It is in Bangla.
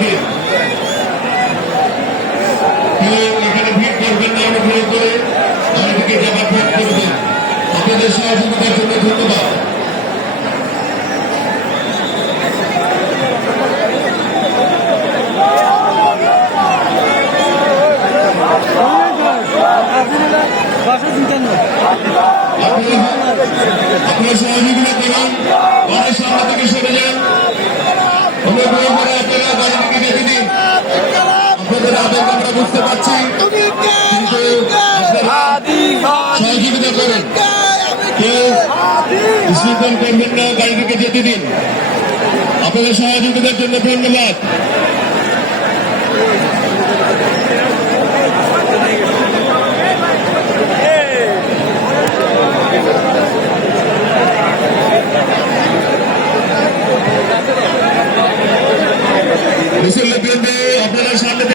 দিন কেউ এখানে ভিড় করবেন না অনুগ্রহ করে গাড়িটিকে যাবার পথ করে দিন আপনাদের সহযোগিতার জন্য ধন্যবাদ আপনারা আপনারা সহযোগিতা করুন গাড়ির সামনে থেকে সরে যান। অনুগ্রহ করে আপনারা গাড়িটিকে দেখে দিন। আপনাদের আবেগ আমরা বুঝতে পারছি। কিন্তু সহযোগিতা করুন। কেউ বিশৃঙ্খল করবেন না গাড়িটিকে যেতে দিন। আপনাদের সহযোগিতার জন্য ধন্যবাদ। Dice